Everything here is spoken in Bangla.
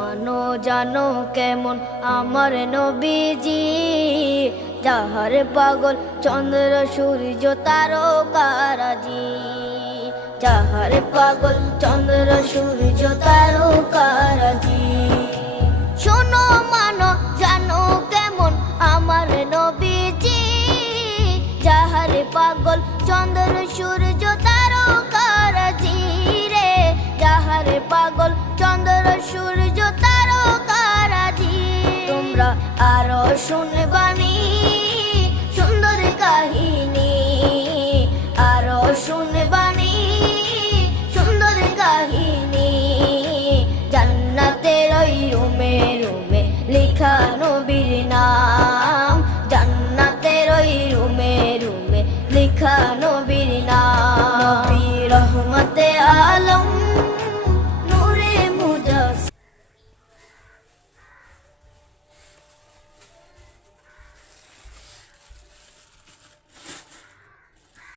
মানো জানো কেমন আমার নবীজি, যাহার পাগল চন্দ্র সূর্য তারকারাজি, যাহার পাগল চন্দ্র সূর্য তারকারাজি। শোনো মানো জানো কেমন আমার নবীজি, যাহার পাগল চন্দ্র সূর্য তারকারাজি রে, যাহার পাগল চন্দ্র সূর্য তারকারাজি। তোমরা আরো শুনবা